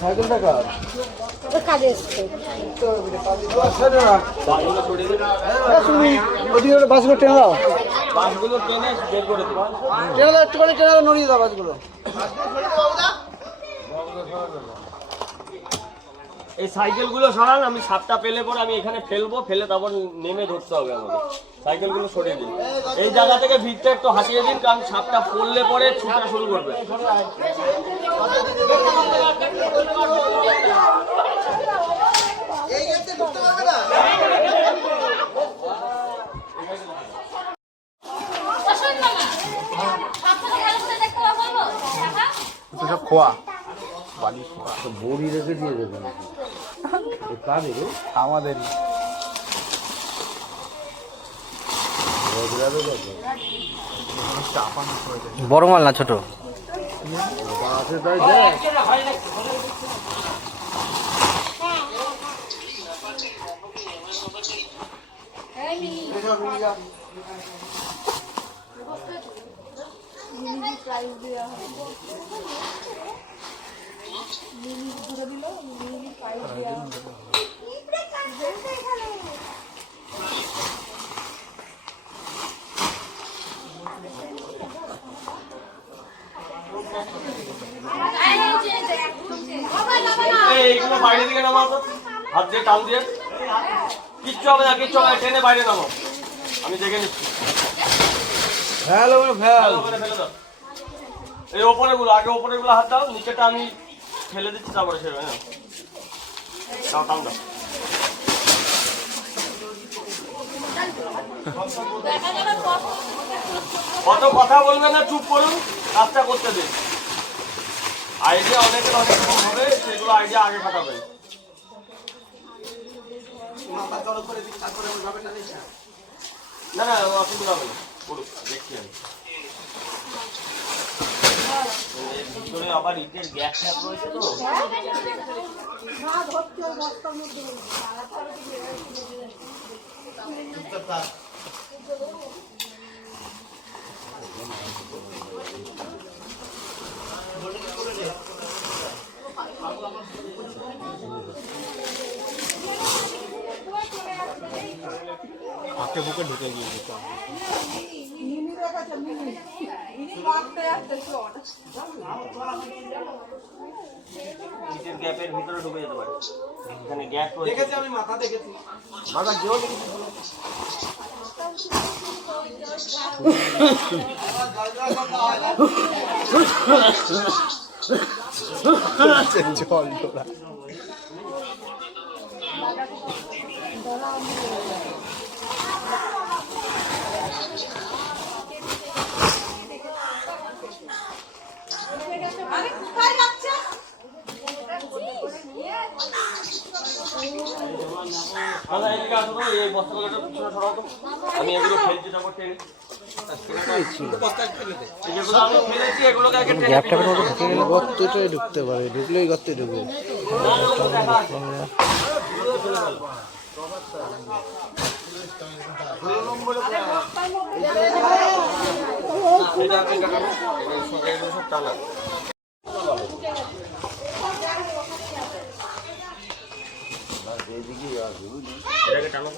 সাইকেলটা কার? কাজে এসছে। বাসগুলো টেনে দাও, বাসগুলো টেনে বের করে দিই। টেনে দাও, একটুখানি টেনে দাও, নড়িয়ে দাও বাসগুলো। এই সাইকেলগুলো সরান, আমি সাপটা পেলে পরে আমি এখানে ফেলবো, ফেলে তারপর নেমে ধরতে হবে আমাকে। সাইকেলগুলো সরিয়ে দিন, এই জায়গা থেকে ভিড়টা একটু হাঁটিয়ে দিন, কারণ সাপটা পড়লে পরে ছুটা শুরু করবে। সব খোয়া বালি, খোয়া বড়ি রেখে দিয়ে দেবেন। কাদের? আমাদেরই। বড় মাল না ছোট? এইগুলো বাইরে দিকে নামাও তো, হাত দিয়ে টান দিয়ে। কিচ্ছু হবে না, কিচ্ছু হবে না, টেনে বাইরে নামাও, আমি দেখে নিচ্ছি। ফেল ফেল ওখানে ফেলে দাও। এই ওপরে গুলো, আগে ওপরে গুলো হাত দাও, নিচেটা আমি ফেলে দিচ্ছি, তারপরে সেভাবে দাও, টান দাও। কত কথা বলবেন না, চুপ করুন, কাজটা করতে দিন। আইডিয়া অনেকের অনেক রকম হবে, সেগুলো আইডিয়া আগে খাটাবেন। না না, অসুবিধা হবে না, করুক, দেখছি আমি। ভিতরে আবার ইটের গ্যাস ট্যাপ রয়েছে তো। ফাঁকে বুকে ঢুকে গিয়েছে। ইটের গ্যাপের ভিতরে ঢুকে যেতে পারে, এখানে গ্যাপ রয়েছে। দেখেছি আমি, মাথা দেখেছি, মাথা যেও দেখেছি। জল ঢোলা আমি এগুলো ফেলছি, তারপর টেনে গর্তটাই ঢুকতে পারে, ঢুকলেই গর্তে ঢুকে। এটাকে টানো।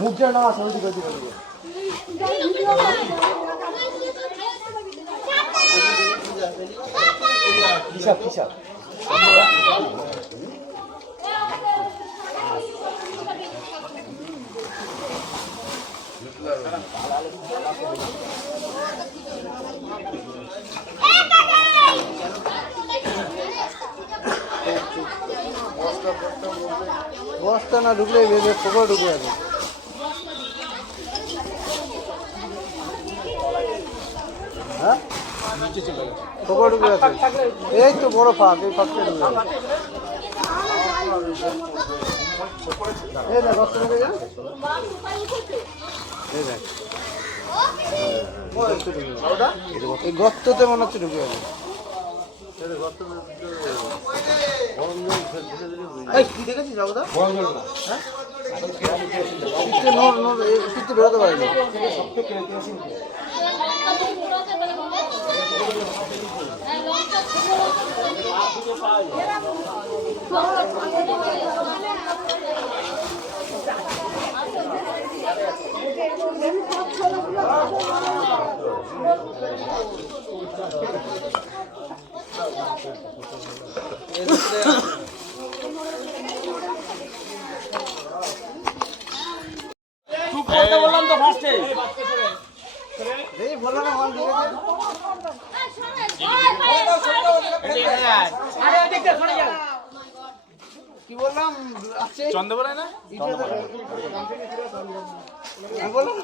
মুখটা না আসে ওইদিকে, ওইদিকে হিসাব হিসাব। বস্তা না ঢুকলে বেঁধে পোকা ঢুকে যাবে। হ্যাঁ পোকা ঢুকে যাবে, এই তো বড় ফাঁক, এই ফাঁকটা ঢুকে যাবে। এই দেখ বস্তা ঢুকে যাবে, এই দেখ এই গর্ততে মনে হচ্ছে ঢুকে গেছে। এই কি দেখেছিস বাবুদা? হ্যাঁ? পিঠে পিঠে বেরোতে পারিনি। চুপ করতে বললাম তো ফার্স্টে। এই বললাম না মাল দিয়ে গেছে। কি বললাম? আছে চন্দ্রবড়ায় না? আমি বললাম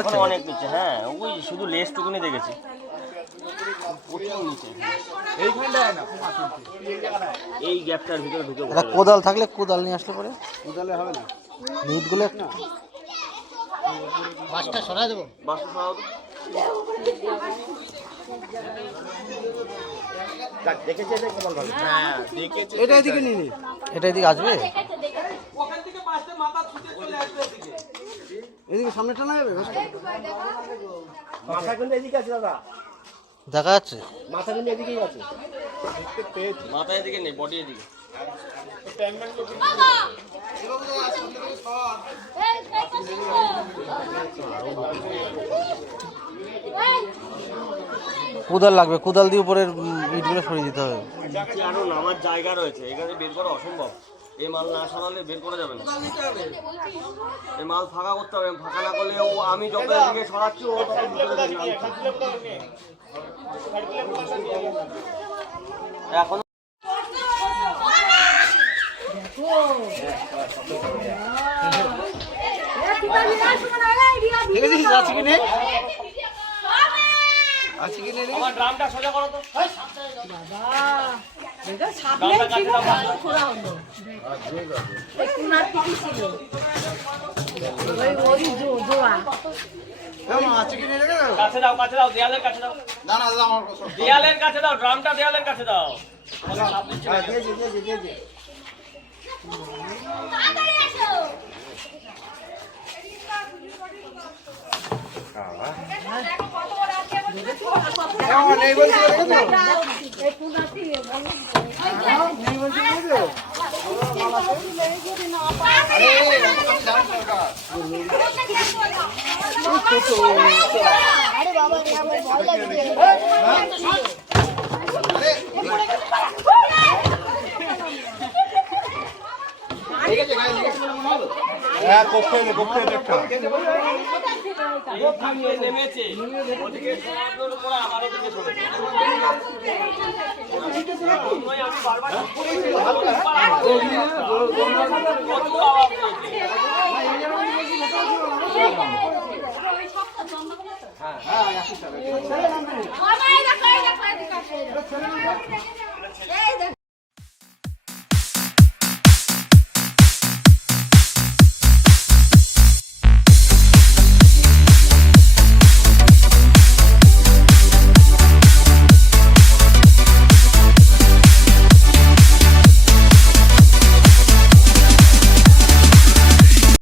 এখন অনেক নিচে, হ্যাঁ ওই শুধু লেজটুকুনি দেখেছি। প্রচুর নিচে। এইখানটায় না। এই গ্যাপটার ভিতরে ঢুকে একটা কোদাল থাকলে কোদাল নিয়ে আসলে পরে উদালে হবে না। নিটগুলো একটা বাসটা সরাও তো। হ্যাঁ, দেখেছি। এটা এদিকে নিয়ে নে। এটা এদিকে আসবে। এদিকে সামনে টানা যাবে বাসটা? মাথা কিন্তু এদিকে আছে দাদা। দেখা যাচ্ছে। মাথা কিন্তু এদিকেই আছে। মাথা এদিকে নেই, বডি এদিকে। কোদাল লাগবে, কোদাল দিয়ে উপরের ইটগুলো সরিয়ে দিতে হবে। নিচে আরো নামার জায়গা রয়েছে, এখানে বের করা অসম্ভব। এই মাল না সরালে বের করা যাবে না। এই মাল ফাঁকা করতে হবে, ফাঁকা না করলে ও আমি যত এদিকে সরাচ্ছি ও তত ভিতরে ঢুকে যাচ্ছে। এখন দেখেছিস আছে কি নেই? আছে কি নেই? আমার ড্রামটা সোজা করো তো। সামনে ছিল খোলা হলো এই কুনার টিকি ছিল ওই জোয়া আছে কি নেই রেখে দাও। কাছে দাও, দেয়ালের কাছে দাও। না না দাদা আমার দেয়ালের কাছে দাও, ড্রামটা দেয়ালের কাছে দাও। হ্যাঁ দিয়েছি। নেই বলছি রেখে দাও। এই কুনাটি নেই বলছি রেখে দাও। আরে বাবা রে আমার ভয় লাগে হ্যাঁ কক্ষে একটা নেমেছে ওদিকে সরানোর উপরে আবার ওদিকে সরেছে। আমি বারবার প্রচুর আওয়াজ পেয়েছি। হ্যাঁ